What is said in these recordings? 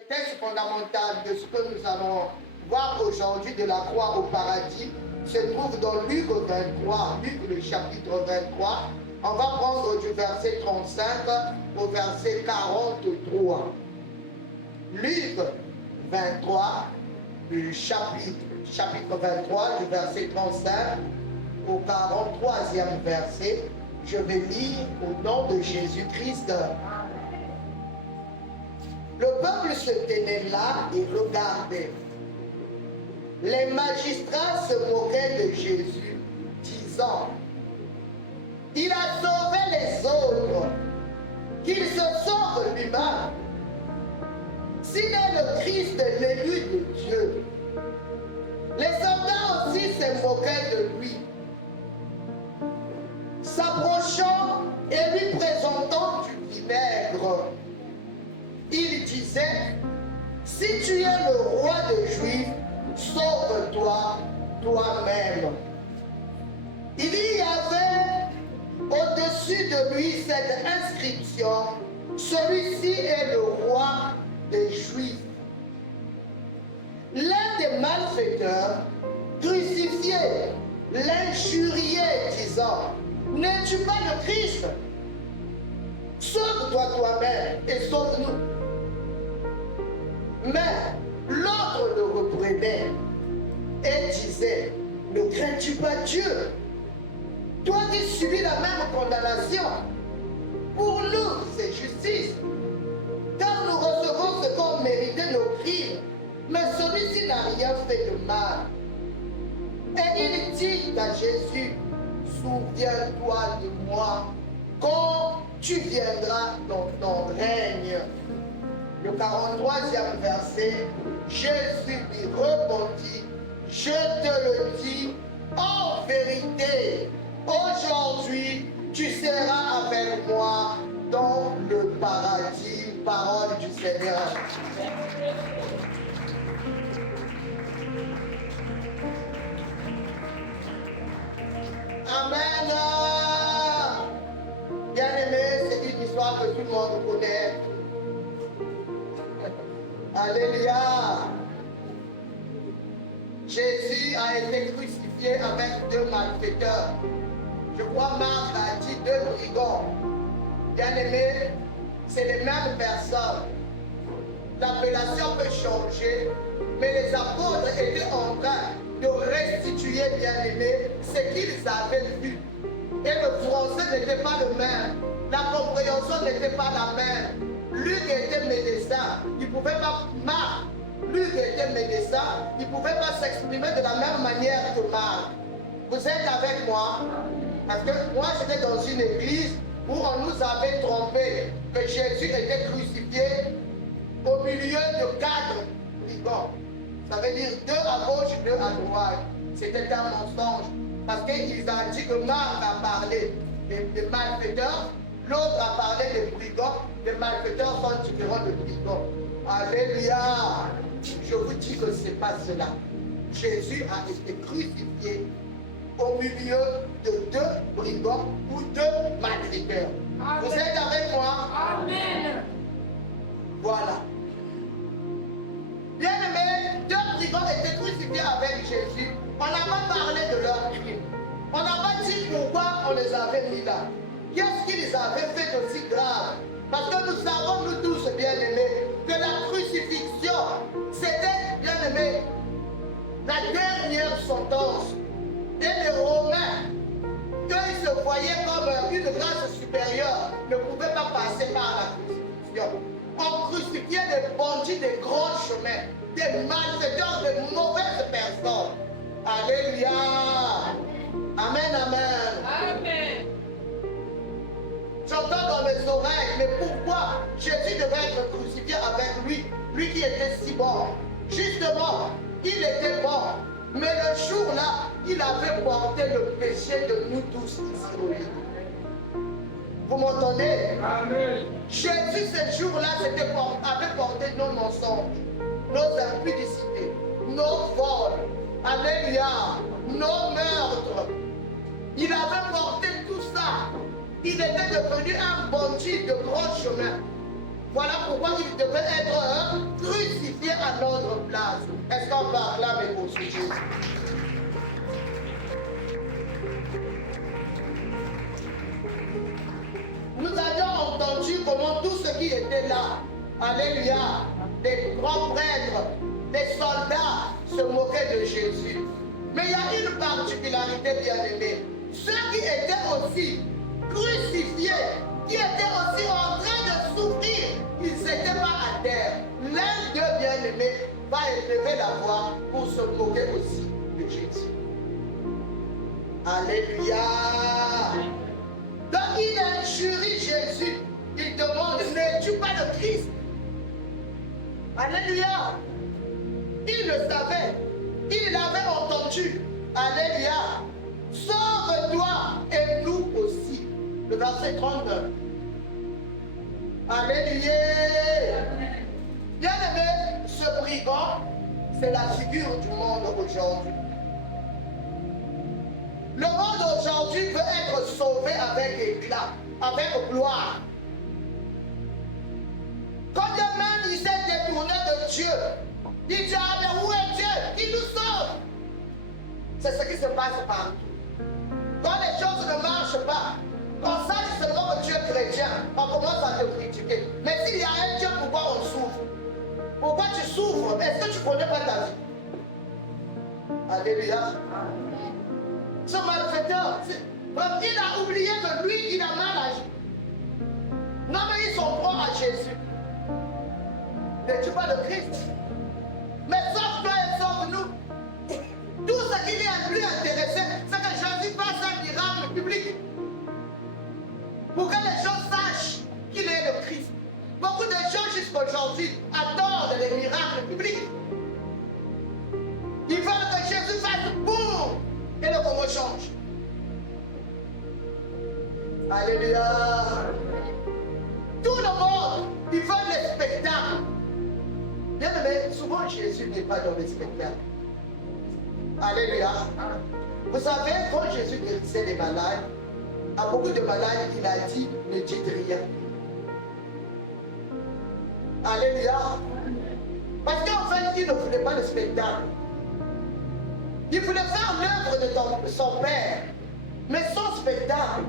Le texte fondamental de ce que nous allons voir aujourd'hui de la croix au paradis se trouve dans Luc 23, Luc le chapitre 23. On va prendre du verset 35 au verset 43. Luc 23, du chapitre 23, du verset 35 au 43e verset. Je vais lire au nom de Jésus-Christ. Le peuple se tenait là et regardait. Les magistrats se moquaient de Jésus, disant: il a sauvé les autres, qu'il se sauve lui-même. S'il est le Christ, l'élu de Dieu. Les soldats aussi se moquaient de lui. S'approchant et lui présentant du vinaigre, il disait: si tu es le roi des Juifs, sauve-toi toi-même. Il y avait au-dessus de lui cette inscription: celui-ci est le roi des Juifs. L'un des malfaiteurs crucifiés l'injuriait, disant: n'es-tu pas le Christ? Sauve-toi toi-même et sauve-nous. Mais l'autre le reprenait et disait: ne crains-tu pas Dieu? Toi qui subis la même condamnation. Pour nous, c'est justice, car nous recevons ce qu'ont mérité nos crimes, mais celui-ci n'a rien fait de mal. Et il dit à Jésus: souviens-toi de moi quand tu viendras dans ton règne. Le 43e verset, Jésus lui répondit: je te le dis en vérité, aujourd'hui tu seras avec moi dans le paradis. Parole du Seigneur. Amen. Bien-aimé, c'est une histoire que tout le monde connaît. Alléluia. Jésus a été crucifié avec deux malfaiteurs. Je crois Marc a dit deux brigands. Bien-aimé, c'est les mêmes personnes. L'appellation peut changer, mais les apôtres étaient en train de restituer, bien-aimé, ce qu'ils avaient vu. Et le français n'était pas le même. La compréhension n'était pas la même. Luc était médecin, il ne pouvait pas, Marc, Luc était médecin, il ne pouvait pas s'exprimer de la même manière que Marc. Vous êtes avec moi? Parce que moi j'étais dans une église où on nous avait trompé que Jésus était crucifié au milieu de 4 brigands. Ça veut dire 2 à gauche, 2 à droite. C'était un mensonge. Parce qu'ils ont dit que Marc a parlé des malfaiteurs, l'autre a parlé des brigands. Les malfaiteurs sont différents de brigands. Alléluia. Je vous dis que ce n'est pas cela. Jésus a été crucifié au milieu de 2 brigands ou 2 malfaiteurs. Amen. Vous êtes avec moi? Amen. Voilà. Bien aimé, 2 brigands étaient crucifiés avec Jésus. On n'a pas parlé de leur crime. On n'a pas dit pourquoi on les avait mis là. Qu'est-ce qu'ils avaient fait d'aussi grave? Parce que nous savons, nous tous, bien aimés, que la crucifixion, c'était, bien aimé, la dernière sentence. Et les Romains, qu'ils se voyaient comme une grâce supérieure, ne pouvaient pas passer par la crucifixion. On crucifiait des bandits des grands chemins, des malfaiteurs, des mauvaises personnes. Alléluia. Amen, amen. Amen. J'entends dans mes oreilles, mais pourquoi Jésus devait être crucifié avec lui, lui qui était si bon? Justement, il était bon, mais le jour-là, il avait porté le péché de nous tous ici. Vous m'entendez? Amen. Jésus, ce jour-là, avait porté nos mensonges, nos impudicités, nos vols, alléluia, nos meurtres. Il avait porté tout ça. Il était devenu un bandit de grand chemin. Voilà pourquoi il devait être crucifié. pas acclamer pour ce Jésus. Nous avions entendu comment tous ceux qui étaient là, alléluia, des grands prêtres, des soldats se moquaient de Jésus. Mais il y a une particularité, bien-aimée. Ceux qui étaient aussi crucifiés, qui étaient aussi en train de souffrir, ils n'étaient pas à terre. L'un d'eux, bien-aimé, va élever la voix pour se moquer aussi de Jésus. Alléluia. Donc il injurie Jésus. Il demande, n'es-tu pas le Christ? Alléluia. Il le savait. Il l'avait entendu. Alléluia. Sauve-toi et nous aussi. Le verset 39. Alléluia. Bien-aimé, ce brigand, c'est la figure du monde aujourd'hui. Le monde aujourd'hui veut être sauvé avec éclat, avec gloire. Quand bien même il s'est détourné de Dieu, il dit, ah mais où est Dieu? Il nous sauve. C'est ce qui se passe partout. Quand les choses ne marchent pas, quand ça dit seulement que Dieu est chrétien, on commence à te critiquer. Mais s'il y a un Dieu, pourquoi on souffre? Pourquoi tu souffres? Est-ce que tu ne connais pas ta vie? Alléluia. Ce malfaiteur, il a oublié que lui, il a mal agi. Non, mais ils sont proches à Jésus. N'es-tu pas le Christ? Mais sauve-toi et sauve-nous. Tout ce qui est lui intéressé, c'est que Jésus fasse un miracle public. Pour que les gens sachent qu'il est le Christ. Beaucoup de gens jusqu'à aujourd'hui attendent les miracles publics. Ils veulent que Jésus fasse boum et le Congo change. Alléluia. Tout le monde, ils veulent les spectacles. Bien aimé, souvent Jésus n'est pas dans les spectacles. Alléluia. Vous savez, quand Jésus guérissait les malades, à beaucoup de malades, il a dit, ne dites rien. Alléluia. Parce qu'en fait, il ne voulait pas le spectacle. Il voulait faire l'œuvre de son Père, mais sans spectacle.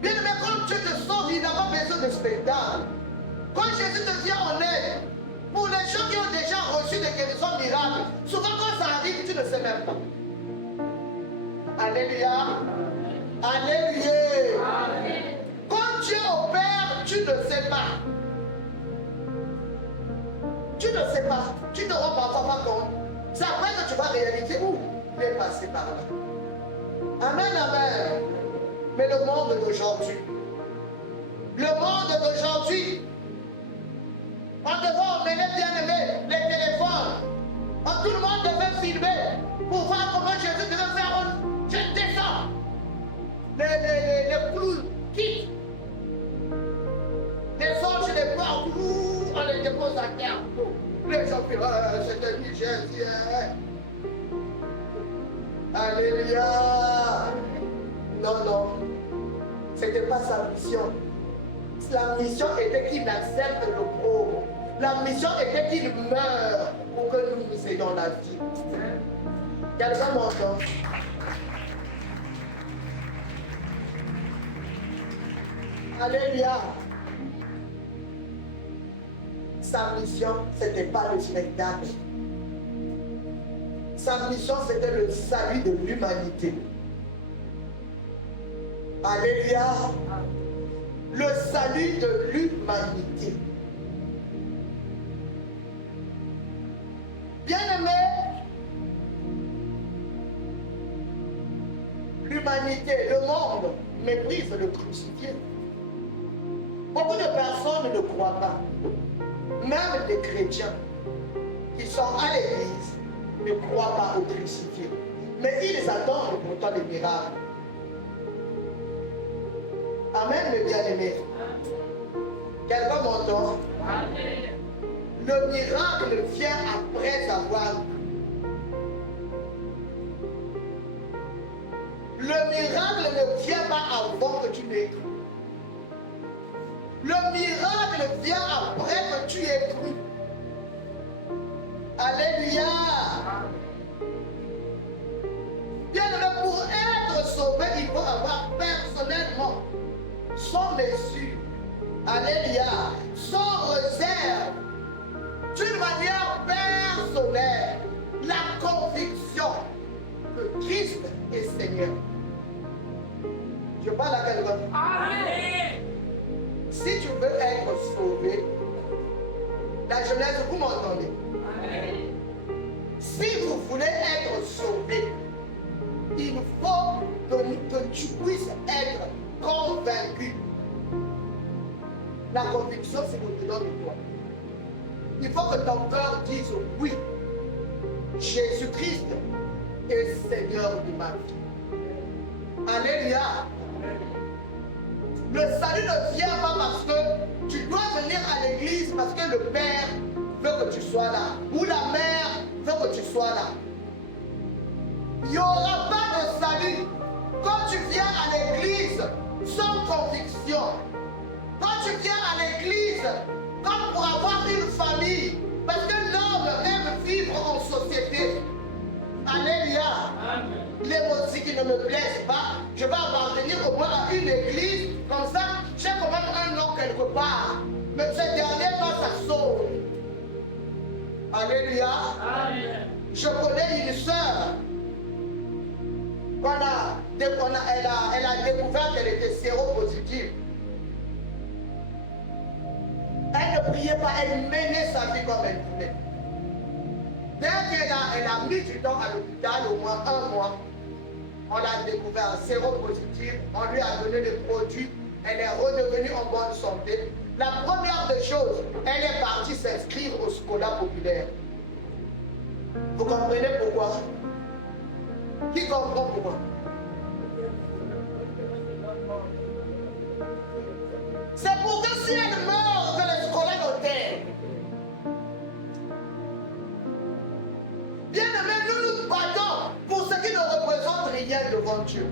Bien aimé, quand Dieu te sauve, il n'a pas besoin de spectacle. Quand Jésus te vient en aide, pour les gens qui ont déjà reçu des guérisons miracles, souvent quand ça arrive, tu ne sais même pas. Alléluia. Alléluia. Quand Dieu opère, tu ne sais pas. Tu ne sais pas. Tu ne rends parfois pas compte. C'est après que tu vas réaliser où il est passé par là. Amen, amen. Mais le monde d'aujourd'hui, on devait emmener, bien aimé, les téléphones. Tout le monde devait filmer pour voir comment Jésus devait faire. Je descends. Les clous quittent. Les anges, les partout, on les dépose à terre. Les gens font, c'était lui Jésus. Alléluia. Non, non. Ce n'était pas sa mission. La mission était qu'il accepte le pauvre. La mission était qu'il meure pour que nous ayons la vie. Quelqu'un m'entend? Alléluia. Sa mission, ce n'était pas le spectacle. Sa mission, c'était le salut de l'humanité. Alléluia. Le salut de l'humanité. Bien-aimé, l'humanité, le monde méprise le crucifié. Beaucoup de personnes ne croient pas. Même des chrétiens qui sont à l'église ne croient pas au crucifié. Mais ils attendent pourtant les miracles. Amen, mes bien-aimés. Quelqu'un m'entend? Le miracle vient après avoir cru. Le miracle ne vient pas avant que tu l'aies cru. Le miracle vient après que tu aies cru. Alléluia. sans mesure, alléluia, sans réserve, d'une manière personnelle, la conviction que Christ est Seigneur. Je parle à quelqu'un. Amen. Si tu veux être sauvé, la jeunesse, vous m'entendez? Amen. Si vous voulez être sauvé, il faut que tu puisses être convaincu. La conviction, c'est au-dedans de toi. Il faut que ton cœur dise oui. Jésus-Christ est Seigneur de ma vie. Alléluia. Le salut ne vient pas parce que tu dois venir à l'église parce que le Père veut que tu sois là. Ou la mère veut que tu sois là. Il n'y aura pas de salut quand tu viens à l'église sans conviction. Quand tu viens à l'église comme pour avoir une famille. Parce que l'homme aime vivre en société. Alléluia. Les mots qui ne me plaisent pas, je vais appartenir au moins à une église. Comme ça, j'ai quand même un nom quelque part. Mais ce dernier va ça sauve. Alléluia. Amen. Je connais une sœur. Elle a découvert qu'elle était séropositive. Elle ne priait pas, elle menait sa vie comme elle voulait. Dès qu'elle a mis du temps à l'hôpital, au moins 1 mois, on l'a découvert séropositive, on lui a donné des produits, elle est redevenue en bonne santé. La première des choses, elle est partie s'inscrire au Scola populaire. Vous comprenez pourquoi? Qui comprend pourquoi? C'est pour que si elle meurt, que le Scola l'enterre. Bien aimé, nous nous battons pour ce qui ne représente rien devant Dieu.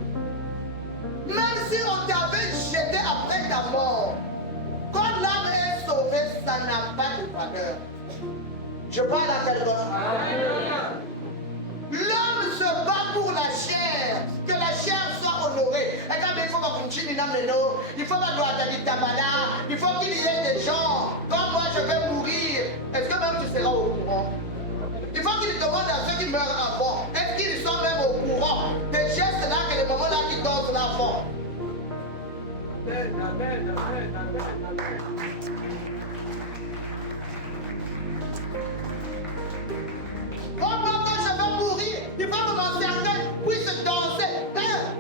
Même si on t'avait jeté après ta mort, quand l'âme est sauvée, ça n'a pas de valeur. Je parle à quelqu'un. L'homme se bat pour la chair, que la chair soit honorée. Et quand il faut continuer, il faut il faut qu'il y ait des gens. Quand moi je vais mourir, est-ce que même tu seras au courant? Il faut qu'il demande à ceux qui meurent avant. Est-ce qu'ils sont même au courant des gestes là que les moments là qui dansent là font? Amen, amen, amen, amen, amen. Quand je vais mourir, il faut que mon cercueil puisse danser.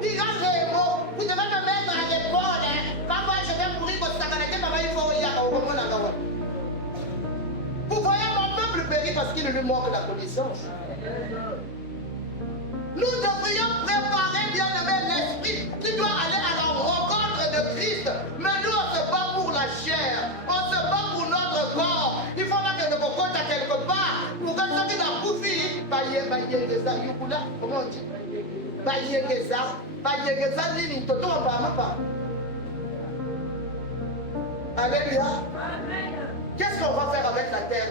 Il rentre les mots. Vous devez me mettre à l'épaule. Quand moi je vais mourir, il faut y aller. Vous voyez, mon peuple périt parce qu'il lui manque la connaissance. Nous devrions préparer, bien aimé, l'esprit qui doit aller à la rencontre de Christ. Mais nous, on se bat pour la chair. On se bat pour notre corps. Il faut que nous compte à quelque part. Pour que ceux qui l'ont bouffé, comment on dit? Alléluia. Qu'est-ce qu'on va faire avec la terre?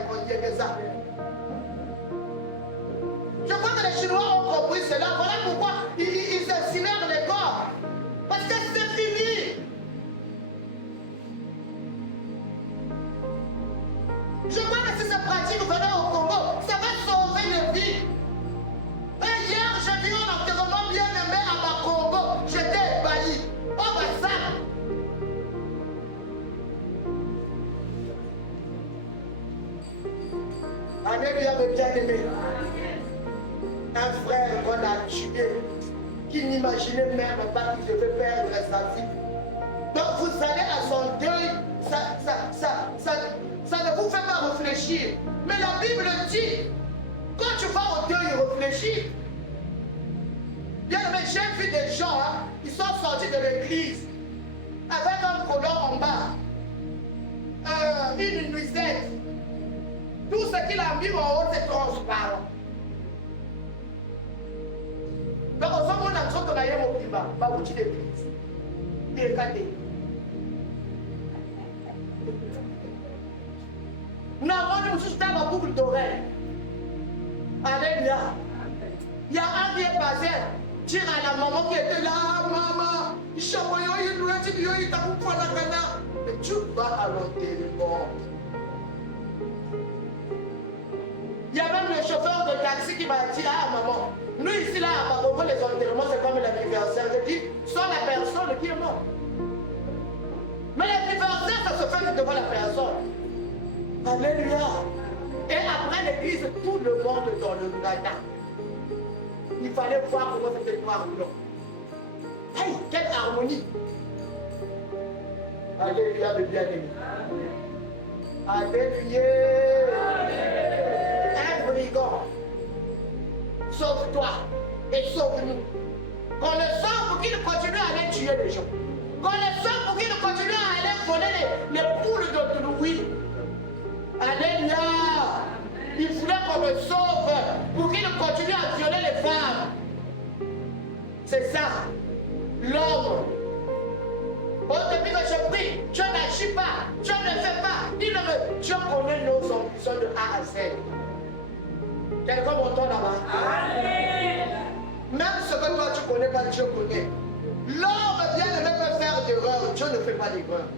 Je crois que les Chinois ont compris cela. Voilà pourquoi ils incinèrent les corps. Parce que c'est fini. Je crois que si cette pratique venait au Congo, ça va sauver les vies. Et hier, j'ai vu un enterrement bien aimé à Bakongo. J'étais ébahi. Oh, bah ça. Alléluia, mes bien-aimés. Un frère qu'on a tué, qui n'imaginait même pas qu'il devait perdre sa vie. Donc vous allez à son deuil, ça ne vous fait pas réfléchir. Mais la Bible dit, quand tu vas au deuil, réfléchis. Bien aimé, j'ai vu des gens, ils sont sortis de l'église avec un collant en bas, une nuisette. Tout ce qu'il a mis en haut, c'est transparent. Donc, on s'en va dans la yam au privat, bah, où tu l'église. Il est cadet. Nous avons une juste dans la boucle d'oreille. Alléluia. Il y a un qui est passé. dire à la maman qui était là, maman, mais tu vas à l'enterrement. Il y a même le chauffeur de taxi qui m'a dit, ah maman, nous ici là à Mabobo, les enterrements c'est comme l'anniversaire. Je dis, sans la personne qui est morte. Mais l'anniversaire ça se fait devant la personne. Alléluia. Et après l'église, tout le monde dans le Ghana. Il fallait voir comment c'était noir ou blanc. Hey, quelle harmonie. Alléluia, le bien-aimé. Alléluia. Un brigand. Sauve-toi et sauve-nous. Qu'on le sauve pour qu'il continue à aller tuer les gens. Qu'on le sauve pour qu'il continue à aller voler les poules de Louis. Alléluia. Il voulait qu'on le sauve pour qu'il continue à violer les femmes. C'est ça. L'homme. Au début que je prie, Dieu n'agit pas, Dieu ne fait pas. Dieu connaît nos ambitions de A à Z. Quelqu'un m'entend là-bas? Même ce que toi tu connais pas, Dieu connaît. L'homme bien-aimé peut faire d'erreurs, Dieu ne fait pas d'erreurs.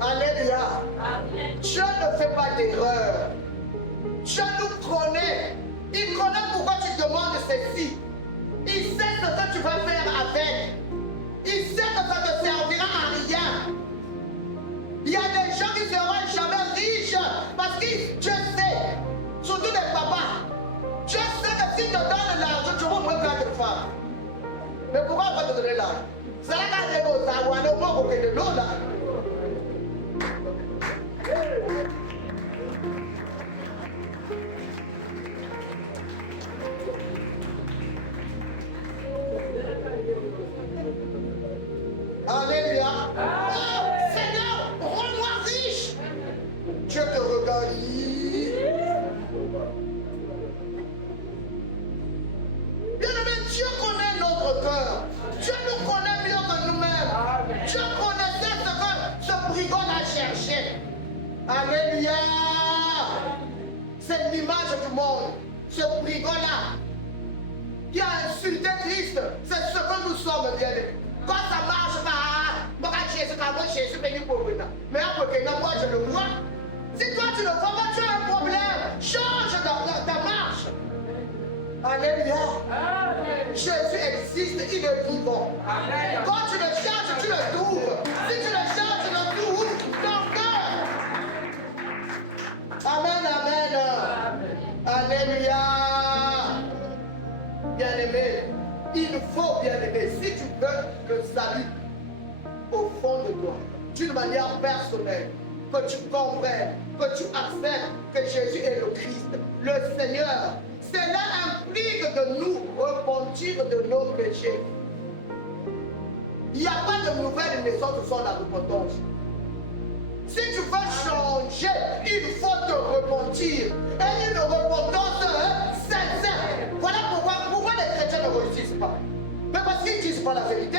Alléluia. Dieu ne fait pas d'erreur. Dieu nous connaît. Il connaît pourquoi tu demandes ceci. Il sait ce que tu vas faire avec. Il sait que ça te servira à rien. Il y a des gens qui seront jamais riches parce que Dieu sait, surtout les papas, Dieu sait que si tu donnes l'argent, tu auras moins 4 femmes. Mais pourquoi on va te donner l'argent? C'est là qu'on est beau, ça va aller au moins pour que de l'eau là. Alléluia. Oh, Seigneur, rends-moi riche. Dieu te regarde. Bien-aimé, Dieu connaît notre cœur. Dieu nous connaît mieux que nous-mêmes. Dieu connaissait ce que ce brigand a cherché. Alléluia. C'est l'image du monde. Ce brigand-là qui a insulté Christ, c'est ce que nous sommes, bien-aimés. Quand ça marche pas, mais moi je le vois. Si toi tu le vois pas, tu as un problème. Change ta marche. Alléluia. Jésus existe, il est vivant. Amen. Quand tu le cherches, tu le trouves. Si tu le cherches, tu le trouves dans ton cœur. Amen, amen. Alléluia. Bien-aimé, il faut, bien-aimé, si tu veux le salut au fond de toi, d'une manière personnelle, que tu comprennes, que tu acceptes que Jésus est le Christ, le Seigneur, cela implique de nous repentir de nos péchés. Il n'y a pas de nouvelle naissance sans la repentance. Si tu veux changer, il faut te repentir. Et une repentance sincère. Voilà pourquoi les chrétiens ne réussissent pas. Mais parce qu'ils ne disent pas la vérité.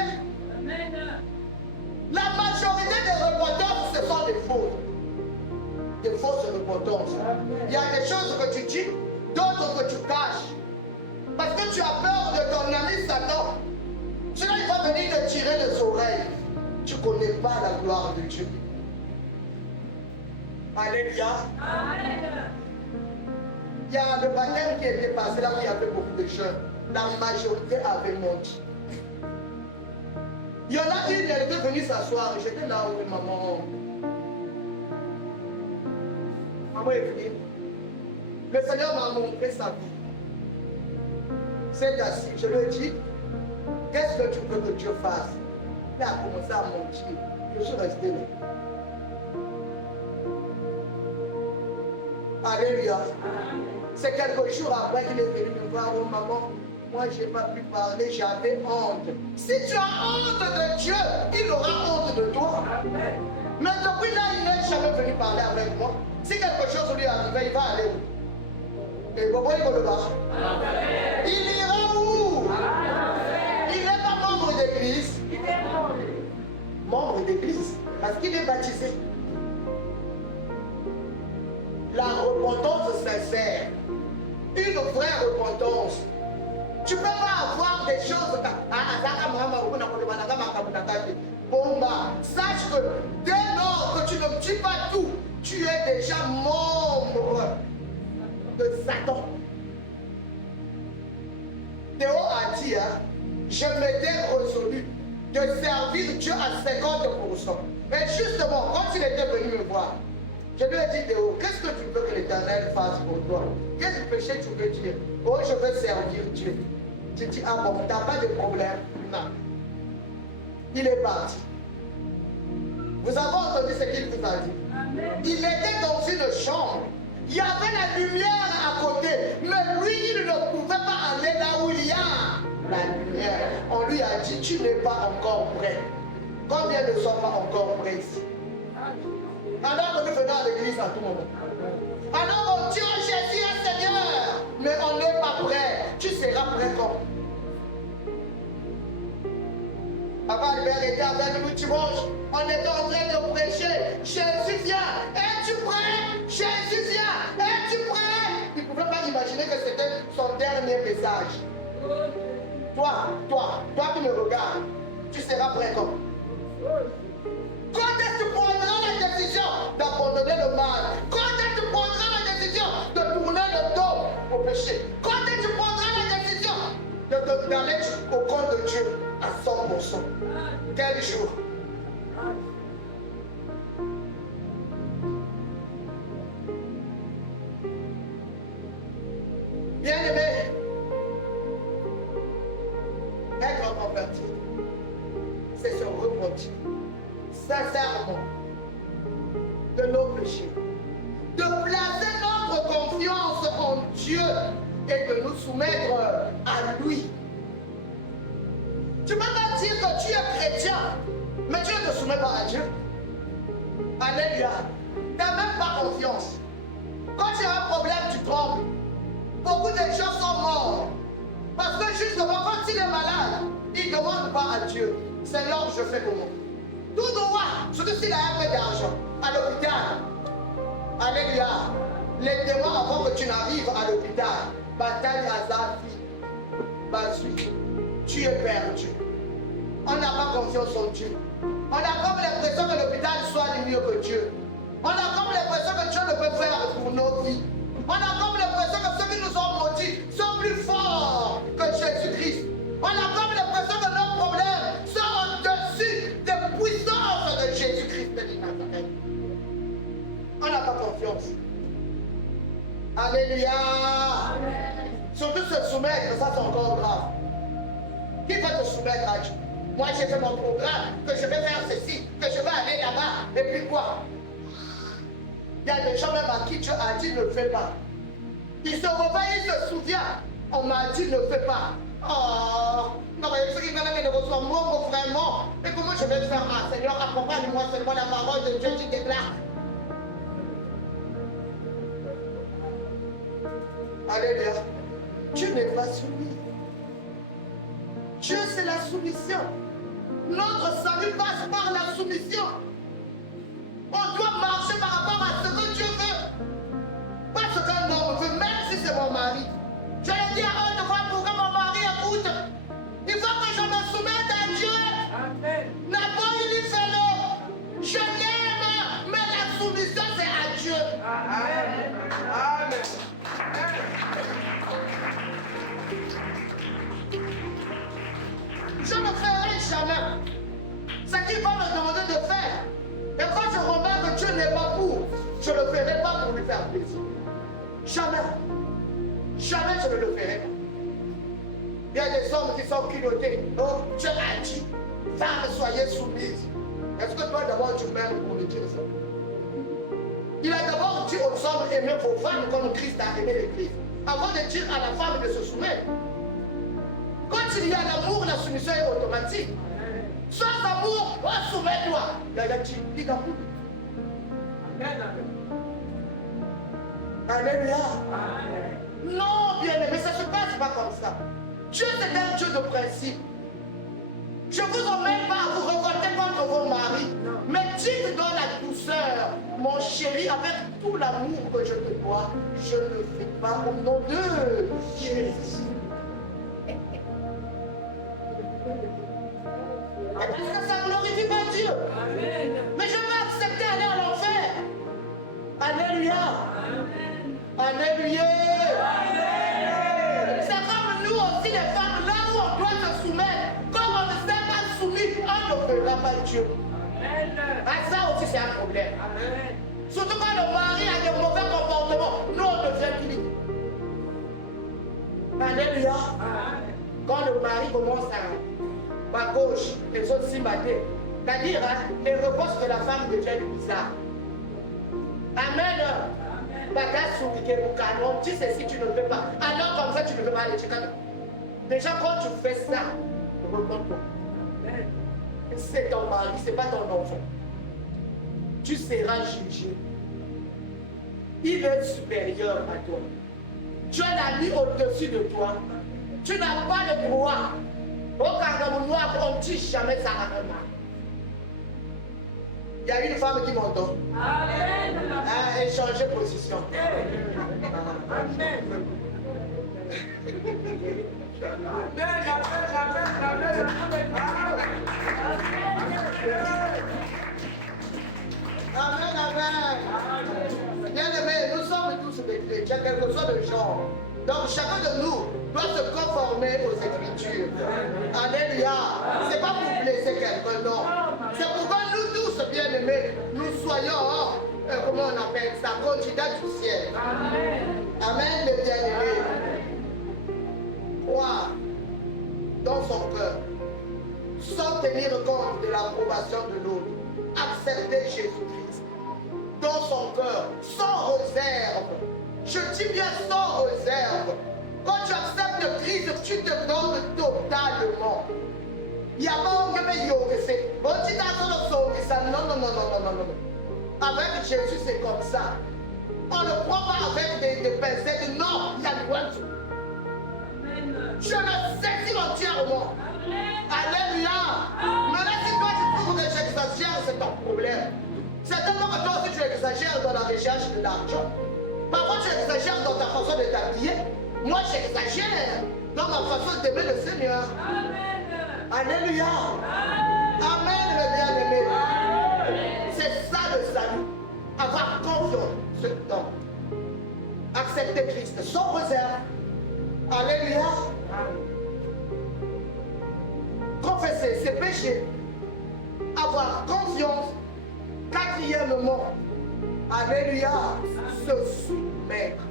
La majorité des repentances, ce sont des fausses. Des fausses repentances. Il y a des choses que tu dis, d'autres que tu caches. Parce que tu as peur de ton ami Satan. Celui-là, il va venir te tirer les oreilles. Tu ne connais pas la gloire de Dieu. Alléluia. Il y a le baptême qui était passé là où il y avait beaucoup de jeunes. La majorité avait menti. Il y en a une, elle était venue s'asseoir. J'étais là où maman. Maman est venue. Le Seigneur m'a montré sa vie. C'est assis. Je lui ai dit, qu'est-ce que tu veux que Dieu fasse? Il a commencé à mentir. Je suis resté là. Alléluia. C'est quelques jours après qu'il est venu me voir, oh maman, moi je n'ai pas pu parler, j'avais honte. Si tu as honte de Dieu, il aura honte de toi. Mais depuis là, il n'est jamais venu parler avec moi. Si quelque chose lui arrivait, il va aller où? Et pourquoi il va le voir? Il ira où? Il n'est pas membre d'église. Membre d'église. Parce qu'il est baptisé. La repentance sincère, une vraie repentance. Tu ne peux pas avoir des choses. Bon, bah, sache que dès lors que tu ne tues pas tout, tu es déjà membre de Satan. Théo a dit, hein, je m'étais résolu de servir Dieu à 50%. Mais justement, quand il était venu me voir, je lui ai dit, Théo, qu'est-ce que tu veux que l'Éternel fasse pour toi? Quel péché tu veux dire? Oh, je veux servir Dieu. Tu dis, ah bon, tu n'as pas de problème? Non. Il est parti. Vous avez entendu ce qu'il vous a dit? Amen. Il était dans une chambre. Il y avait la lumière à côté. Mais lui, il ne pouvait pas aller là où il y a la lumière. On lui a dit, tu n'es pas encore prêt. Combien ne sont pas encore prêts ici? Alors que nous venons à l'église à tout moment. Alors on dit, oh, Jésus est Seigneur. Mais on n'est pas prêt. Tu seras prêt quand? Papa Albert était avec nous dimanche. On était en train de prêcher. Jésus vient. Es-tu prêt? Jésus vient. Es-tu prêt? Il ne pouvait pas imaginer que c'était son dernier message. Toi qui me regardes, tu seras prêt quand? Quand est-ce que tu prendras la décision d'abandonner le mal? Quand est-ce que tu prendras la décision de tourner le dos au péché? Quand est-ce que tu prendras la décision d'aller au compte de Dieu à 100%? Quel jour? Bien-aimé, être converti, c'est se repentir sincèrement de nos péchés, de placer notre confiance en Dieu et de nous soumettre à lui. Tu ne peux pas dire que tu es chrétien, mais tu ne te soumets pas à Dieu. Alléluia. Tu n'as même pas confiance. Quand tu as un problème, tu trembles. Beaucoup de gens sont morts. Parce que justement, quand il est malade, il ne demande pas à Dieu. Seigneur, je fais comment? Tout droit, surtout s'il a un peu d'argent, à l'hôpital. Alléluia. Les démons, avant que tu n'arrives à l'hôpital, bataille à Zafi, tu es perdu. On n'a pas confiance en Dieu. On a comme l'impression que l'hôpital soit mieux que Dieu. On a comme l'impression que Dieu ne peut faire pour nos vies. On a comme l'impression que ceux qui nous ont maudits sont plus forts que Jésus-Christ. On a comme l'impression que nos problèmes sont au-dessus des puissances de Jésus-Christ de Nazareth. On n'a pas confiance. Alléluia. Surtout se soumettre, ça c'est encore grave. Qui va te soumettre à Dieu? Moi j'ai fait mon programme, que je vais faire ceci, que je vais aller là-bas, et puis quoi? Il y a des gens même à qui Dieu a dit ne fais pas. Il se réveille, il se souvient. On m'a dit ne fais pas. Oh, non, mais ceux qui veulent que je reçois moi vraiment. Et comment je vais faire? Ah, Seigneur, accompagne-moi seulement la parole de Dieu qui déclare. Alléluia. Dieu n'est pas soumis. Dieu, c'est la soumission. Notre salut passe par la soumission. On doit marcher par rapport à ce que Dieu veut. Pas ce qu'un homme veut, même si c'est mon mari. Je l'ai dit à une fois pour que mon mari écoute. Il faut que je me soumette à Dieu. Amen. D'abord, il dit fais-le. Je l'aime, mais la soumission, c'est à Dieu. Amen. Amen. Je ne ferai jamais ce qu'il va me demander de faire. Et quand je remarque que Dieu n'est pas pour, je ne le ferai pas pour lui faire plaisir. Jamais. Jamais je ne le ferai pas. Il y a des hommes qui sont culottés. Oh, Dieu a dit, femmes, soyez soumises. Est-ce que toi d'abord tu m'aimes pour le dire ça? Il a d'abord dit aux hommes, aimez vos femmes comme Christ a aimé l'Église. Avant de dire à la femme de se soumettre. Quand il y a l'amour, la soumission est automatique. Sans amour, soumets-toi. Il a dit, dis d'amour. Alléluia. Non, bien aimé, ça ne se passe pas comme ça. Dieu, c'est un Dieu de principe. Je ne vous emmène pas à vous révolter contre vos maris. Mais dites dans la douceur, mon chéri, avec tout l'amour que je te dois, je ne fais pas au nom de Jésus. parce que ça ne glorifie pas Dieu. Amen. Mais je peux accepter d'aller en enfer. Alléluia. Alléluia. C'est comme nous aussi les femmes, là où on doit se soumettre. Comme on ne s'est pas soumis, on ne fera pas Dieu. Ah, ça aussi c'est un problème. Amen. Surtout quand le mari a des mauvais comportements, nous on devient clinique. Alléluia. Quand le mari commence à gauche, les autres s'y battaient. C'est-à-dire, les repose que la femme devient bizarre. Amen. Tu sais si tu ne peux pas. Alors comme ça, tu ne peux pas aller. Déjà, quand tu fais ça, reprends-toi. C'est ton mari, ce n'est pas ton enfant. Tu seras jugé. Il est supérieur à toi. Tu as la vie au-dessus de toi. Tu n'as pas le droit. Au carton noir, on ne dit jamais ça à un mari. Il y a une femme qui m'entend. Amen. A échangé position. Amen. Amen, amen. Bien-aimés, nous sommes tous des chrétiens, quel que soit le genre. Donc chacun de nous doit se conformer aux Écritures. Alléluia. Ce n'est pas pour blesser quelqu'un, non. C'est pourquoi nous tous, bien-aimés, nous soyons, comment on appelle ça, candidats du ciel. Amen. Amen, les bien-aimés. Croire dans son cœur, sans tenir compte de l'approbation de l'autre. Accepter Jésus-Christ dans son cœur, sans réserve. Je dis bien sans réserve. Quand tu acceptes le Christ, tu te donnes totalement. Il n'y a pas un peu yoga. Bon, tu t'attends ça. Non. Avec Jésus, c'est comme ça. On ne prend pas avec des pincettes. Non, il y a loin de tout. Je le saisis entièrement. Alléluia. Mais là, si toi tu trouves que j'exagère, c'est ton problème. Certainement que toi aussi tu exagères dans la recherche de l'argent. Parfois tu exagères dans ta façon de t'habiller. Moi j'exagère dans ma façon d'aimer le Seigneur. Amen. Alléluia. Amen, mes bien-aimés. C'est ça le salut. Avoir confiance dans. Accepter Christ sans réserve. Alléluia. Confesser ses péchés. Avoir confiance. Quatrièmement, alléluia, se soumettre.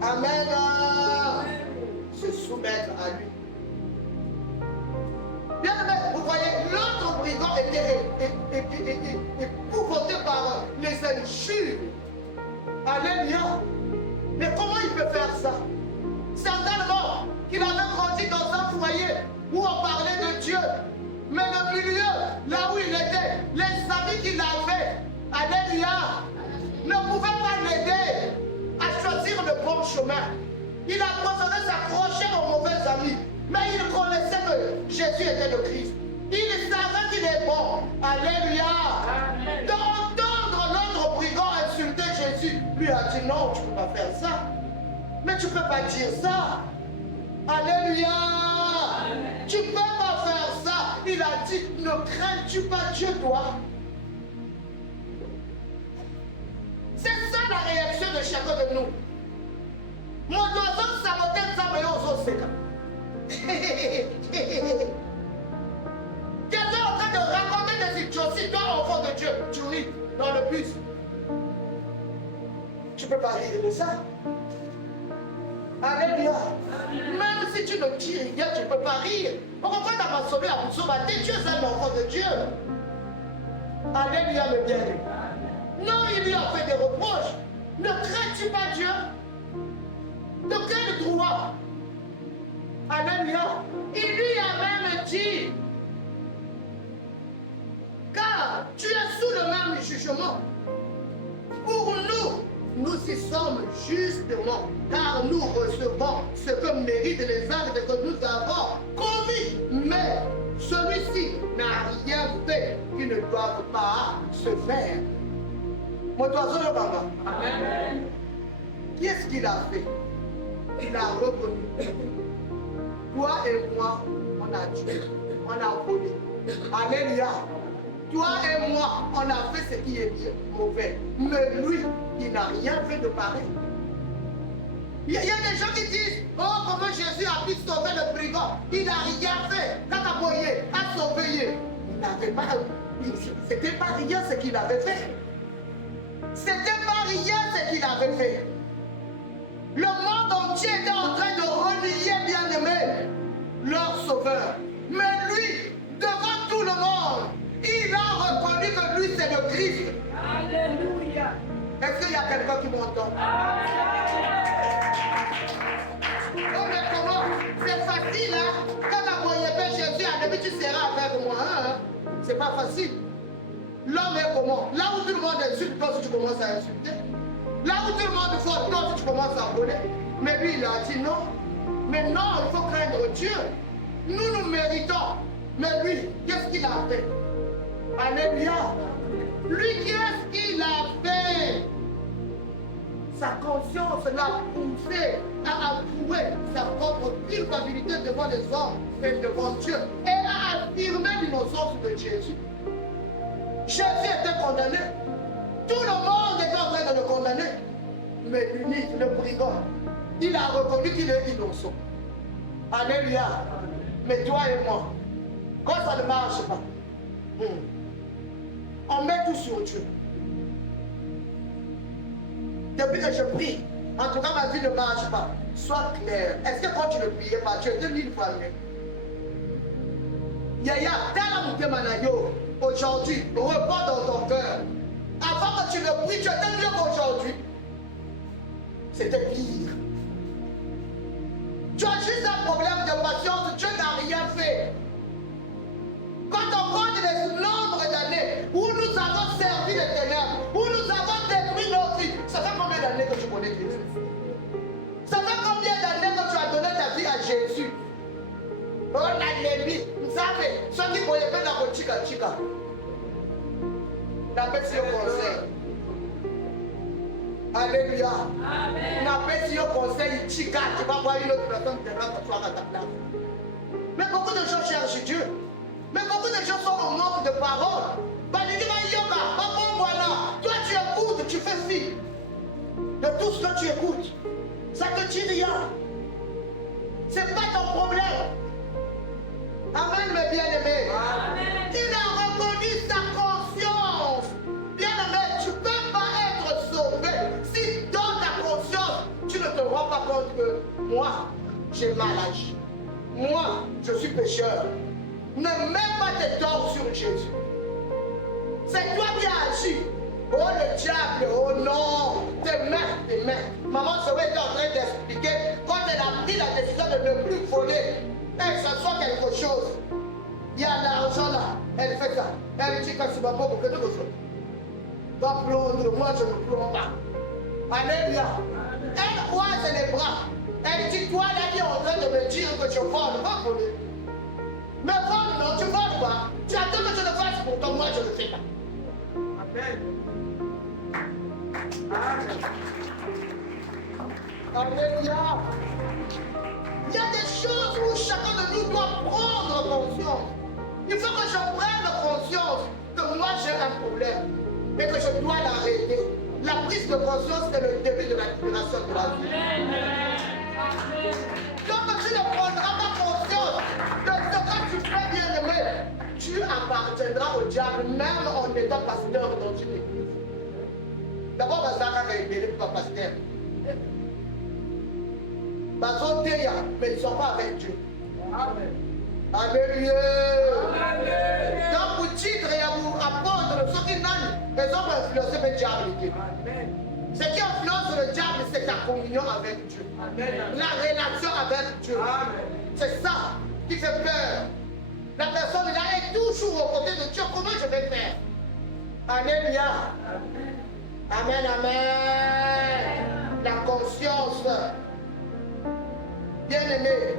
Amen. Se soumettre à lui. Bien aimé, vous voyez, l'autre brigand était épouvanté par les injures. Alléluia. Mais comment il peut faire ça? Certainement qu'il avait grandi dans un foyer où on parlait de Dieu. Mais le milieu, là où il était, les amis qu'il avait, alléluia, ne pouvaient pas l'aider à choisir le bon chemin. Il a préféré s'accrocher aux mauvais amis. Mais il connaissait que Jésus était le Christ. Il savait qu'il est bon. Alléluia. D'entendre l'autre brigand insulter Jésus, lui a dit non, tu ne peux pas faire ça. Mais tu ne peux pas dire ça. Alléluia. Tu ne peux pas faire ça. Il a dit, ne crains-tu pas Dieu, toi? C'est ça la réaction de chacun de nous. Mon oiseau sabotait ça, mais aux autres, c'est comme. Quelqu'un est en train de raconter des situations, toi, enfant de Dieu, tu ris dans le bus. Tu ne peux pas rire de ça. Alléluia. Même si tu ne dis rien, tu ne peux pas rire. Pourquoi tu m'as sauvé à Boussoba? Dieu est un enfant de Dieu. Alléluia, le bien-aimé. Non, il lui a fait des reproches. Ne crains-tu pas Dieu? De quel droit? Alléluia. Il lui a même dit, car tu es sous le même jugement. Pour nous, nous y sommes justement, car nous recevons ce que méritent les actes que nous avons commis. Mais celui-ci n'a rien fait qui ne doive pas se faire. Mon oiseau le maman. Amen. Qu'est-ce qu'il a fait? Il a reconnu. Toi et moi, on a tué. on a volé. Alléluia. Toi et moi, on a fait ce qui est mauvais. Mais lui, il n'a rien fait de pareil. Il y a des gens qui disent, oh, comment Jésus a pu sauver le brigand. Il n'a rien fait. Kakaboye a sauvé. Il n'avait pas... C'était pas rien ce qu'il avait fait. C'était pas rien ce qu'il avait fait. Le monde entier était en train de renier, bien-aimé, leur sauveur. Mais lui, devant tout le monde, il a reconnu que lui, c'est le Christ. Alléluia. Est-ce qu'il y a quelqu'un qui m'entend? Oh, mais comment? C'est facile, hein? Quand tu voyais Jésus, à début, tu seras avec moi, hein? C'est pas facile. L'homme est comment? Là où tout le monde insulte, toi aussi tu commences à insulter. Là où tout le monde faute, toi aussi tu commences à voler. Mais lui, il a dit non. Mais non, il faut craindre Dieu. Nous méritons. Mais lui, qu'est-ce qu'il a fait? Alléluia. Lui, qu'est-ce qu'il a fait? Sa conscience l'a poussé à avouer sa propre culpabilité devant les hommes et devant Dieu. Et à affirmer l'innocence de Jésus. Jésus était condamné. Tout le monde était en train de le condamner. Mais l'unique, le brigand, il a reconnu qu'il est innocent. Alléluia. Mais toi et moi, quand ça ne marche pas, on met tout sur Dieu. Depuis que je prie, en tout cas ma vie ne marche pas. Sois clair. Est-ce que quand tu ne priais pas, tu étais 1000 fois mieux? Yaya, Manayo, aujourd'hui, repars dans ton cœur. Avant que tu ne pries, tu étais mieux qu'aujourd'hui. C'était pire. Tu as juste un problème de patience, Dieu n'a rien fait. Quand on compte les nombres d'années où nous avons servi les ténèbres, où nous avons détruit nos vies, ça fait combien d'années que tu connais Jésus? Ça fait combien d'années que tu as donné ta vie à Jésus? Oh la Lévi, vous savez, ceux qui voyaient pas dans votre chica. N'appelle si au conseil. Alléluia. N'appelle si au conseil, chica, tu vas voir une autre personne qui va t'asseoir à ta place. Mais beaucoup de gens cherchent Dieu. Mais beaucoup de gens sont en manque de parole. Toi tu écoutes, tu fais fi de tout ce que tu écoutes. Ça te dit rien. C'est pas ton problème. Amen, mes bien-aimés. Il a reconnu sa conscience. Bien-aimé, tu ne peux pas être sauvé si dans ta conscience, tu ne te rends pas compte que moi, j'ai mal agi. Moi, je suis pécheur. Ne mets pas tes torts sur Jésus. C'est toi qui as agi. Oh le diable, oh non. Tes mains. Maman Zoé était en train d'expliquer quand elle a pris la décision de ne plus voler. Et que ce soit quelque chose. Il y a l'argent là. Elle fait ça. Elle dit que c'est pas bon pour que nous le fassions. Va prendre, moi je ne prends pas. Alléluia. Elle croise les bras. Elle dit, toi là qui es en train de me dire que je vole, va voler. Mais vole, non, tu voles pas. Tu attends que je le fasse pour toi, moi je ne le fais pas. Amen. Alléluia. Il y a des choses où chacun de nous doit prendre conscience. Il faut que je prenne conscience que moi j'ai un problème et que je dois l'arrêter. La prise de conscience, c'est le début de la libération de la vie. Donc tu ne prendras pas conscience de ce que tu fais, bien-aimé, tu appartiendras au diable même en étant pasteur dans une église. D'abord, Bazaka va aider les pasteurs. Mais ils ne sont pas avec Dieu. Amen. Alléluia. Donc, pour titre et pour apprendre ce qui n'ont, ils ont influencé le diable. Ce qui influence le diable, c'est ta communion avec Dieu. Amen. La relation avec Dieu. C'est ça qui fait peur. La personne là est toujours aux côtés de Dieu. Comment je vais faire? Alléluia. Amen, amen. La conscience. Bien-aimé,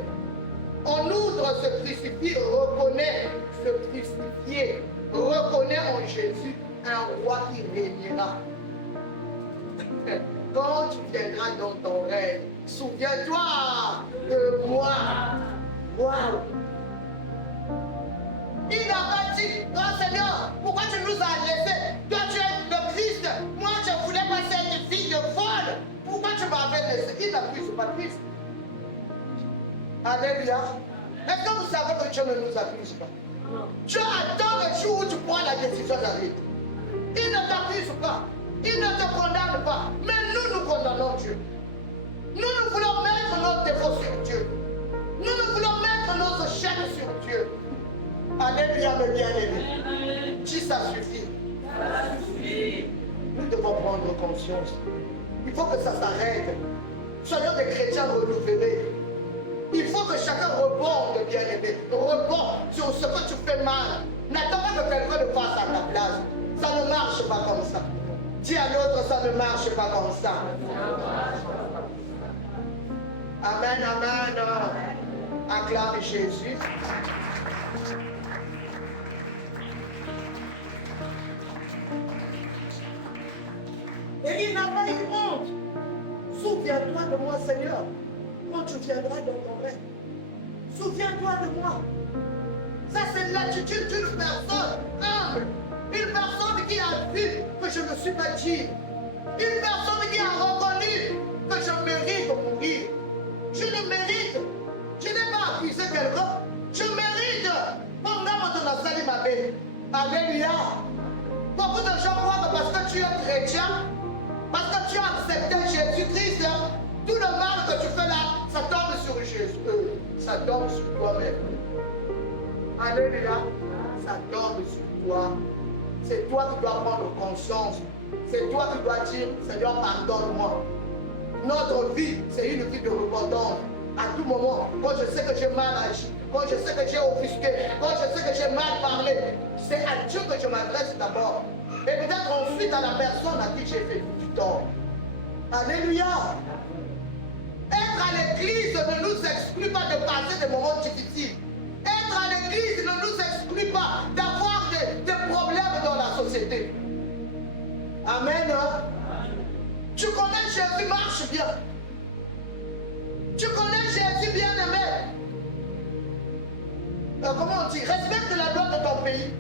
on ouvre se crucifier, reconnaît se crucifier, reconnaît en Jésus un roi qui régnera. Quand tu viendras dans ton règne, souviens-toi de moi. Waouh! Seigneur, pourquoi tu nous as laissés? Toi, tu es le Christ. Moi, je ne voulais pas cette fille de folle. Pourquoi tu m'avais laissé? Il n'a pris, c'est pas Christ. Alléluia. Est-ce que vous savez que Dieu ne nous accuse pas? Dieu attend le jour où tu prends la décision d'arrêter. Il ne t'accuse pas. Il ne te condamne pas. Mais nous condamnons Dieu. Nous voulons mettre notre défaut sur Dieu. Nous voulons mettre nos chaînes sur Dieu. Alléluia, mes bien-aimés. Dis ça suffit. Nous devons prendre conscience. Il faut que ça s'arrête. Soyons des chrétiens renouvelés. Il faut que chacun rebonde, bien-aimé. Rebonde sur ce que tu fais mal. N'attends pas que quelqu'un le fasse à ta place. Ça ne marche pas comme ça. Dis à l'autre, ça ne marche pas comme ça. Amen, amen. Acclame Jésus. Et il n'a pas eu honte. Souviens-toi de moi, Seigneur, quand tu viendras dans ton rêve. Souviens-toi de moi. Ça, c'est l'attitude d'une personne humble. Une personne qui a vu que je ne suis pas digne. Une personne qui a reconnu que je mérite de mourir. Je le mérite. Je n'ai pas accusé quelqu'un. Je mérite. Pendant ton asali ma belle. Alléluia. Beaucoup de gens croient que parce que tu es chrétien, parce que tu as accepté Jésus-Christ, tout le mal que tu fais là, ça tombe sur Jésus. Ça tombe sur toi-même. Alléluia. Ça tombe sur toi. C'est toi qui dois prendre conscience. C'est toi qui dois dire, Seigneur, pardonne-moi. Notre vie, c'est une vie de repentance. À tout moment, quand je sais que j'ai mal agi, quand je sais que j'ai offusqué, quand je sais que j'ai mal parlé, c'est à Dieu que je m'adresse d'abord. Et peut-être ensuite à la personne à qui j'ai fait du tort. Alléluia. Être à l'église ne nous exclut pas de passer des moments difficiles. Être à l'église ne nous exclut pas d'avoir des problèmes dans la société. Amen. Tu connais Jésus, marche bien. Tu connais Jésus bien-aimé. Comment on dit? Respecte la loi de ton pays.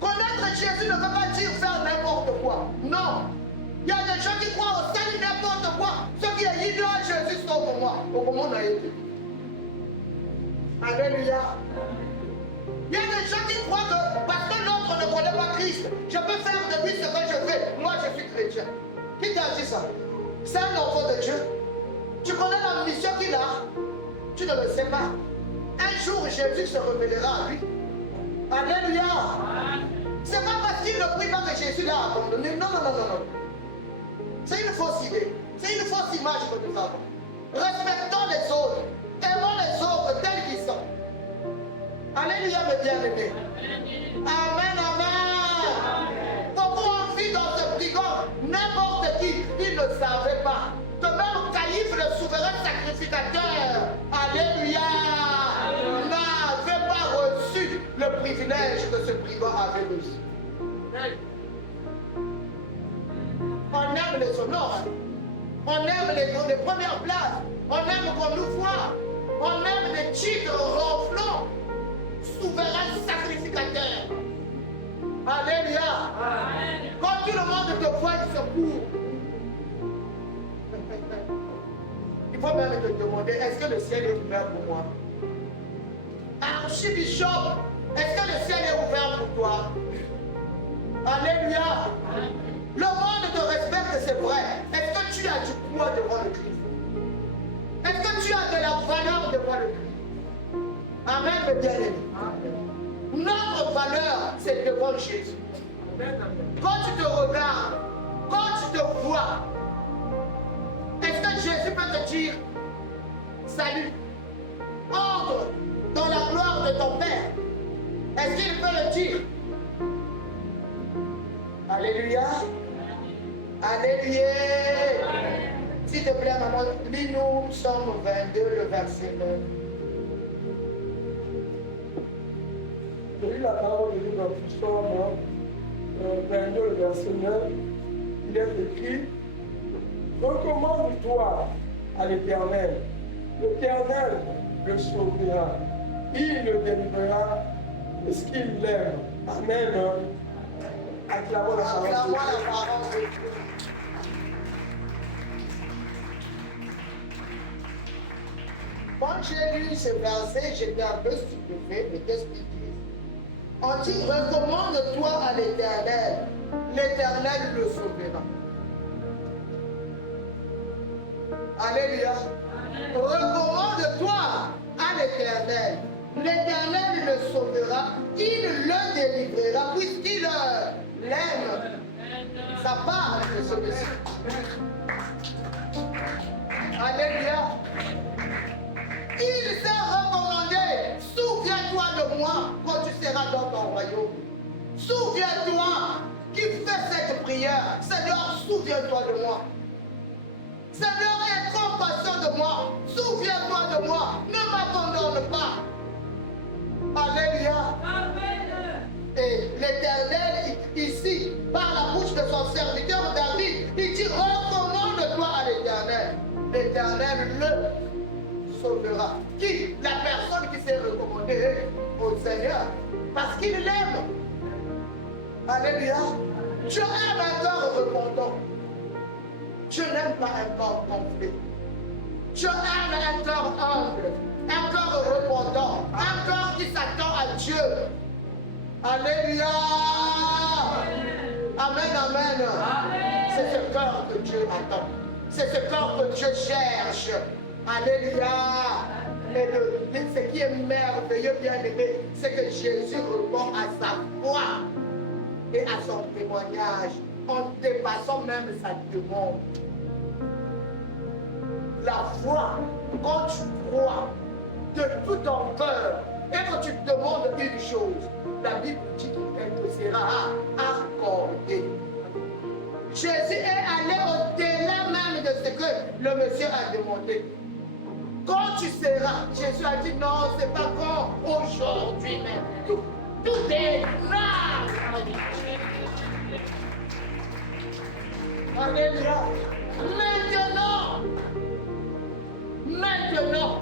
Connaître Jésus ne veut pas dire faire n'importe quoi. Non. Il y a des gens qui croient au salut n'importe quoi. Ce qui est idole, Jésus sauve moi. Au moment où on a été. Alléluia. Il y a des gens qui croient que parce que l'autre ne connaît pas Christ, je peux faire de lui ce que je fais. Moi, je suis chrétien. Qui t'a dit ça? C'est un enfant de Dieu. Tu connais la mission qu'il a. Tu ne le sais pas. Un jour, Jésus se révélera à lui. Alléluia. C'est pas parce qu'il ne prie pas que Jésus l'a abandonné. Non, non, non, non, non. C'est une fausse idée. C'est une fausse image que nous avons. Respectons les autres. Aimons les autres tels qu'ils sont. Alléluia, mes bien-aimés. Amen, amen. Pourquoi on vit dans ce brigand? N'importe qui, il ne savait pas. Que même Caïphe, le souverain sacrificateur, alléluia, n'avait pas reçu le privilège que ce brigand avait reçu. On aime les honneurs. On aime les premières places. On aime qu'on nous voit. On aime les titres ronflants. Souverain sacrificateur. Alléluia. Amen. Quand tout le monde te voit, il se court. Il faut même te demander, est-ce que le ciel est ouvert pour moi? Archibishop, est-ce que le ciel est ouvert pour toi? Alléluia. Amen. Le monde te respecte, c'est vrai. Est-ce que tu as du poids devant le Christ? Est-ce que tu as de la valeur devant le Christ? Amen, mes bien-aimés. Notre valeur, c'est devant Jésus. Quand tu te regardes, quand tu te vois, est-ce que Jésus peut te dire, salut, entre dans la gloire de ton Père? Est-ce qu'il peut le dire? Alléluia. Alléluia. S'il te plaît, maman, lis-nous Psaume 22, le verset 9. Je lis la parole de Dieu dans Psaume 22, le verset 9. Il est écrit: recommande-toi à l'Éternel. L'Éternel le sauvera. il le délivrera parce qu'il l'aime. Amen. Acclamons la parole de Dieu. Quand j'ai lu ce verset, j'étais un peu stupéfait, mais qu'est-ce qu'il dit? On dit, recommande-toi à l'Éternel, l'Éternel le sauvera. Alléluia. Recommande-toi à l'Éternel, l'Éternel le sauvera, il le délivrera, puisqu'il l'aime. Ça parle de celui-ci. Alléluia. Il s'est recommandé. Souviens-toi de moi quand tu seras dans ton royaume. Souviens-toi qui fait cette prière. Seigneur, souviens-toi de moi. Seigneur, aie compassion de moi. Souviens-toi de moi. Ne m'abandonne pas. Alléluia. Et l'Éternel, ici, par la bouche de son serviteur David, il dit, recommande-toi à l'Éternel. L'Éternel le sauvera. Qui? La personne qui s'est recommandée au Seigneur. Parce qu'il l'aime. Alléluia. Je aime un cœur repentant. Je n'aime pas un corps gonflé. Je aime un cœur humble, un cœur repentant, un cœur qui s'attend à Dieu. Alléluia. Amen, amen. C'est ce cœur que Dieu attend. C'est ce cœur que Dieu cherche. Alléluia. Et ce qui est merveilleux, bien aimé, c'est que Jésus répond à sa foi et à son témoignage en dépassant même sa demande. La foi, quand tu crois de tout ton cœur et que tu te demandes une chose, la Bible dit qu'elle te sera accordée. Jésus est allé au-delà même de ce que le monsieur a demandé. Quand tu seras, Jésus a dit non, c'est pas quand, aujourd'hui même. Tout est là. Alléluia. Maintenant.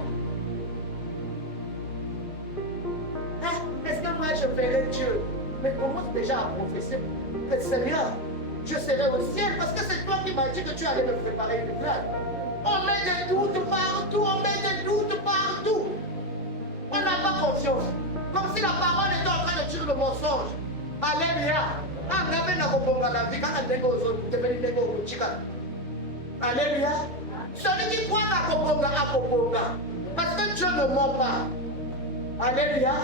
Est-ce que moi je verrai Dieu? Mais commence déjà à professer que Seigneur, je serai au ciel parce que c'est toi qui m'as dit que tu allais me préparer une place. On met des doutes partout, On n'a pas confiance. Comme si la parole était en train de dire le mensonge. Alléluia. Alléluia. Celui qui croit à Koponga. Parce que Dieu ne ment pas. Alléluia.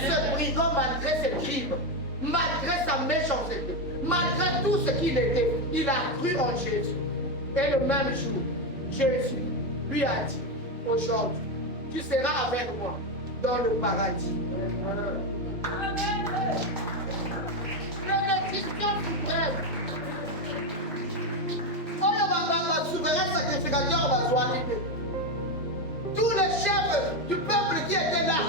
Ce brigand, malgré ses crimes, malgré sa méchanceté, malgré tout ce qu'il était, il a cru en Jésus. Et le même jour, Jésus lui a dit, aujourd'hui, tu seras avec moi dans le paradis. Bénédiction suprême. Souverain sacrificateur va soigner. Tous les chefs du peuple qui étaient là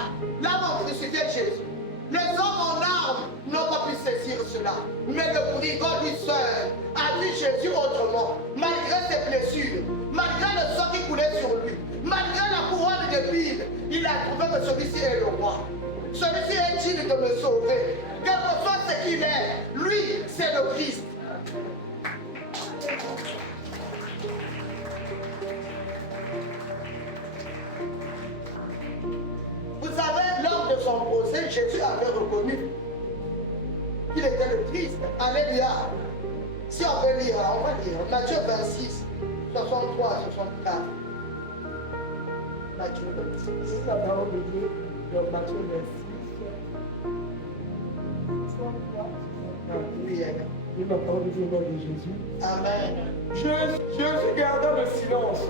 vont crucifier Jésus. Les hommes en armes n'ont pas pu saisir cela. Mais le brigand lui seul a vu Jésus autrement. Malgré ses blessures, malgré le sang qui coulait sur lui, malgré la couronne de d'épines, il a trouvé que celui-ci est le roi. Celui-ci est digne de me sauver. Quel que soit ce qu'il est, lui, c'est le Christ. Vous savez, lors de son procès, Jésus avait reconnu qu'il était le Christ. Alléluia. Si on veut lire, on va lire. Matthieu 26, 63 à 64. Matthieu 26. C'est la parole de Dieu dans Matthieu 26. 63. Oui, amen. C'est la parole de Dieu au nom de Jésus. Amen. Jésus garda le silence.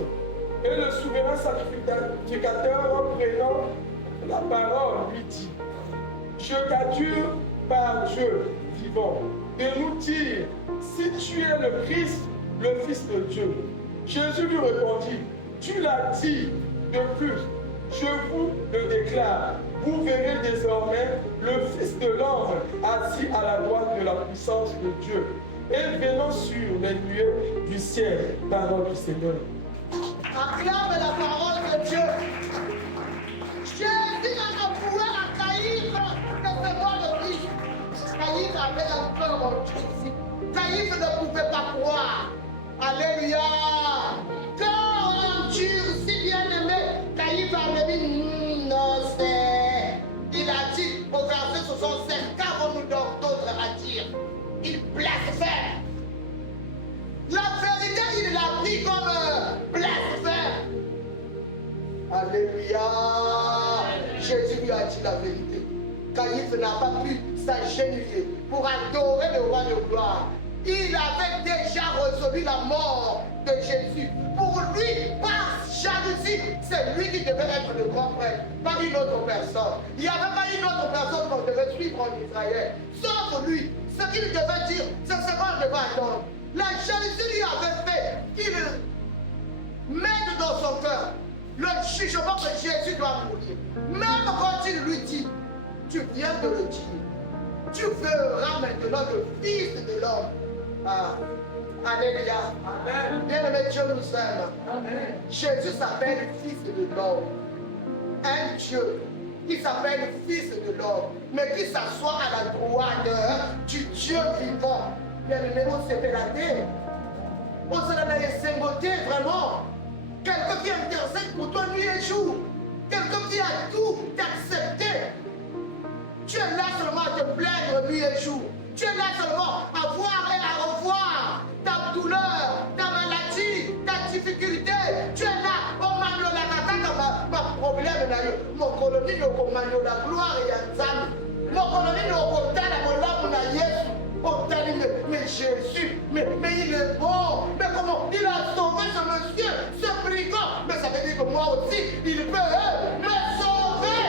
Et le souverain sacrificateur, prenant la parole, lui dit: Je t'adjure par Dieu vivant, de nous dire si tu es le Christ, le Fils de Dieu. Jésus lui répondit: Tu l'as dit. De plus, je vous le déclare, vous verrez désormais le Fils de l'homme assis à la droite de la puissance de Dieu et venant sur les nuées du ciel. Parole du Seigneur. Acclame la parole de Dieu. Jésus a avoué cœurs ont durci. Caïphe ne pouvait pas croire. Alléluia. Cœur endurci, bien-aimé. Caïphe avait dit, non, c'est... Il a dit au verset 65, qu'avons-nous donc d'autre à dire? Il blasphème. La vérité, il l'a pris comme blasphème. Alléluia. Jésus lui a dit la vérité. Caïphe n'a pas pu s'agenouiller pour adorer le roi de gloire. Il avait déjà résolu la mort de Jésus. Pour lui, par jalousie, c'est lui qui devait être le grand prêtre, pas une autre personne. Il n'y avait pas une autre personne qu'on devait suivre en Israël. Sauf lui, ce qu'il devait dire, c'est ce qu'on devait attendre. La jalousie lui avait fait qu'il mette dans son cœur le jugement que Jésus doit mourir. Même quand il lui dit, tu viens de le dire, tu verras maintenant le Fils de l'homme. Ah, alléluia. Bien-aimé, Dieu nous aime. Amen. Jésus s'appelle Fils de l'homme. Un Dieu qui s'appelle Fils de l'homme, mais qui s'assoit à la droite du Dieu vivant. Bien-aimé, on s'est pélaté. On s'est symboliser vraiment. Quelqu'un qui intercède pour toi nuit et jour. Quelqu'un qui a tout accepté. Tu es là seulement à te plaindre nuit et jour. Tu es là seulement à voir et à revoir ta douleur, ta maladie, ta difficulté. Tu es là, oh mano la kaka ma problème na yo. Mon colonie no komano la gloire et yanzami. Mon colonie no kotala molamu na Yesu. Otali mais Jésus, mais il est bon. Mais comment il a sauvé ce monsieur, ce brigand. Mais ça veut dire que moi aussi, il peut me sauver.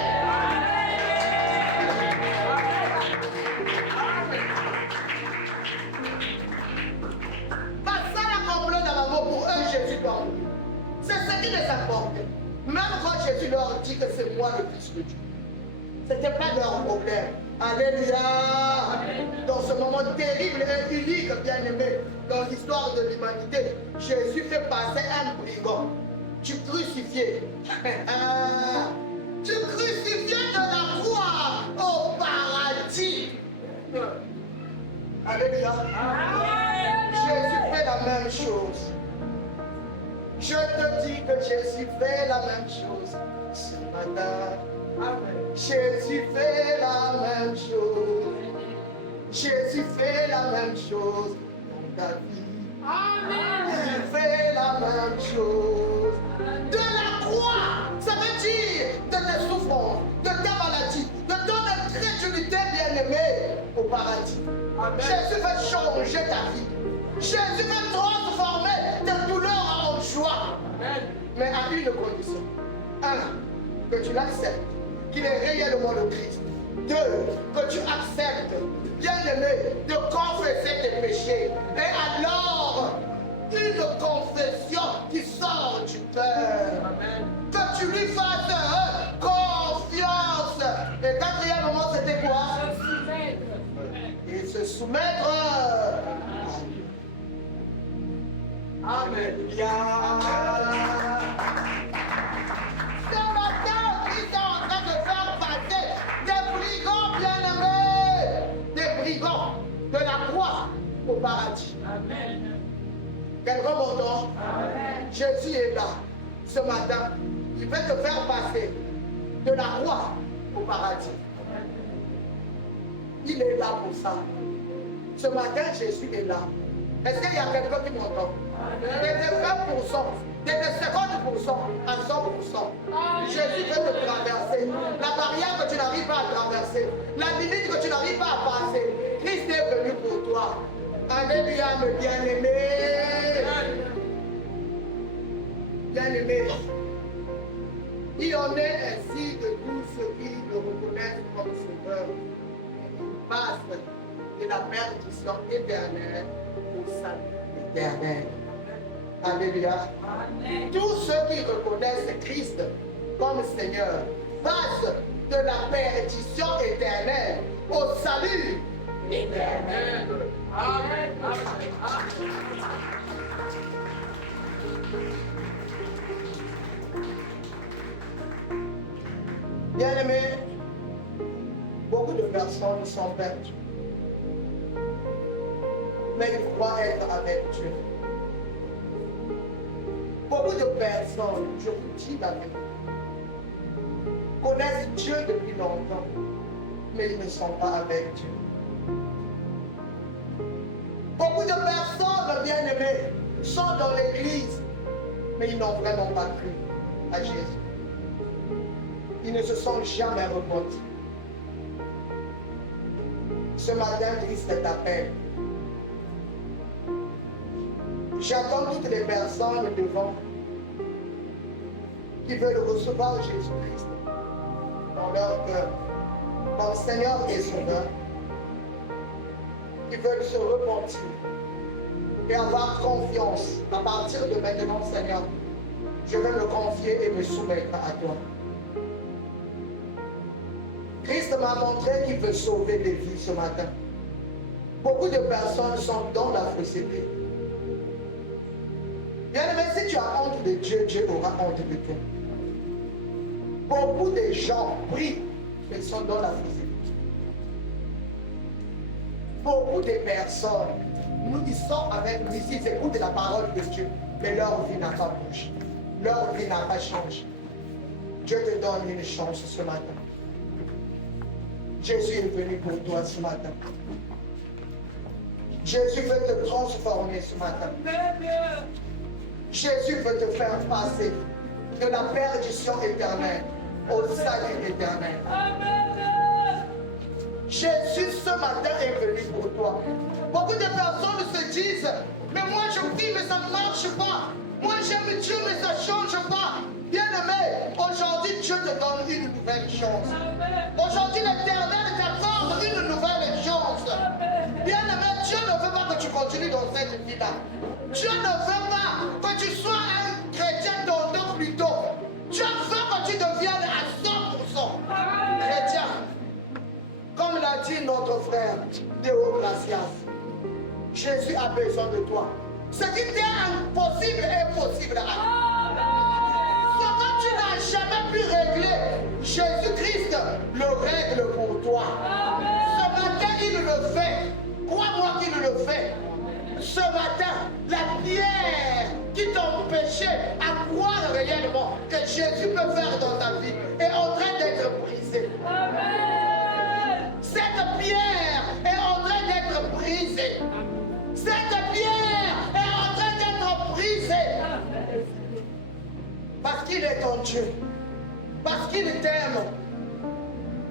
Jésus doit mourir. C'est ce qui les importait. Même quand Jésus leur dit que c'est moi le Fils de Dieu. Ce n'était pas leur problème. Alléluia. Dans ce moment terrible et unique, bien-aimé, dans l'histoire de l'humanité, Jésus fait passer un brigand. Tu crucifié. Tu crucifié de la croix au paradis. Alléluia. Jésus fait la même chose. Je te dis que Jésus fait la même chose ce matin. Amen. Jésus fait la même chose. Jésus fait la même chose dans ta vie. Amen. Il fait la même chose. De la croix, ça veut dire de tes souffrances, de ta maladie, de ton incrédulité bien-aimée au paradis. Amen. Jésus veut changer ta vie. Jésus veut transformer tes douleurs en joie. Amen. Mais à une condition. Un, que tu l'acceptes, qu'il est réellement le Christ. Deux, que tu acceptes, bien-aimé, de confesser tes péchés. Et alors, une confession qui sort du cœur. Amen. Que tu lui fasses confiance. Et quatrièmement, c'était quoi? Se soumettre. Et se soumettre. Amen. Ce matin, Christ est en train de faire passer des brigands bien-aimés, des brigands de la croix au paradis. Amen. Quelqu'un m'entend? Jésus est là ce matin. Il veut te faire passer de la croix au paradis. Il est là pour ça. Ce matin, Jésus est là. Est-ce qu'il y a quelqu'un qui m'entend? De 20%, de 50% à 100%. Jésus veut te traverser. La barrière que tu n'arrives pas à traverser, la limite que tu n'arrives pas à passer, Christ est venu pour toi. Alléluia, mes bien-aimés. Bien-aimés. Il en est ainsi de tous ceux qui le reconnaissent comme sauveur. Ils passent de la perdition éternelle au salut éternel. Alléluia. Amen. Tous ceux qui reconnaissent Christ comme Seigneur passent de la perdition éternelle au salut éternel. Amen. Amen. Bien-aimés, beaucoup de personnes sont perdues. dois être avec Dieu. Beaucoup de personnes, je vous dis la vérité, connaissent Dieu depuis longtemps, mais ils ne sont pas avec Dieu. Beaucoup de personnes, bien-aimées, sont dans l'église, mais ils n'ont vraiment pas cru à Jésus. Ils ne se sont jamais repentis. Ce matin, Christ t'appelle. J'attends toutes les personnes devant qui veulent recevoir Jésus-Christ dans leur cœur, comme Seigneur et Sauveur, qui veulent se repentir et avoir confiance. À partir de maintenant, Seigneur, je vais me confier et me soumettre à toi. Christ m'a montré qu'il veut sauver des vies ce matin. Beaucoup de personnes sont dans la fausseté. Bien-aimé, si tu as honte de Dieu, Dieu aura honte de toi. Beaucoup de gens prient, mais ils sont dans la fausseté. Beaucoup de personnes, ils sont avec nous ici, ils écoutent la parole de Dieu, mais leur vie n'a pas bougé. Leur vie n'a pas changé. Dieu te donne une chance ce matin. Jésus est venu pour toi ce matin. Jésus veut te transformer ce matin. Jésus veut te faire passer de la perdition éternelle au salut éternel. Jésus ce matin est venu pour toi. Beaucoup de personnes se disent, mais moi je prie mais ça ne marche pas. Moi j'aime Dieu mais ça ne change pas. Bien-aimé, aujourd'hui Dieu te donne une nouvelle chance. Aujourd'hui l'Éternel t'accorde une nouvelle chance. Bien-aimé, Dieu ne veut pas que tu continues dans cette vie-là. Dieu ne veut pas que tu sois un chrétien d'ordre plutôt. Dieu veut que tu deviennes à 100% chrétien. Comme l'a dit notre frère Théo Gracias, Jésus a besoin de toi. Ce qui t'est impossible est possible à toi. Ce que tu n'as jamais pu régler, Jésus-Christ le règle pour toi. Ce matin, il le fait. Crois-moi qu'il le fait. Ce matin, la pierre qui t'empêchait à croire réellement que Jésus peut faire dans ta vie est en train d'être brisée. Cette pierre est en train d'être brisée. Cette pierre est en train d'être brisée. Parce qu'il est ton Dieu. Parce qu'il t'aime.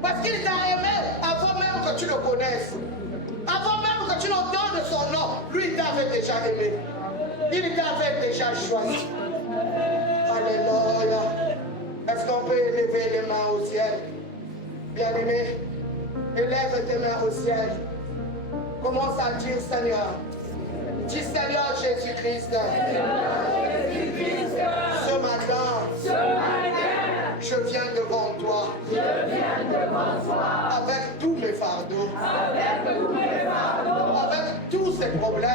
Parce qu'il t'a aimé avant même que tu le connaisses. Avant même que tu l'entends son nom, lui il t'avait déjà aimé. Il t'avait déjà choisi. Alléluia. Est-ce qu'on peut élever les mains au ciel? Bien-aimé, élève tes mains au ciel. Commence à dire Seigneur. Dis Seigneur Jésus-Christ. Ce matin, je viens devant toi. Avec tous mes fardeaux. Avec tous ces problèmes.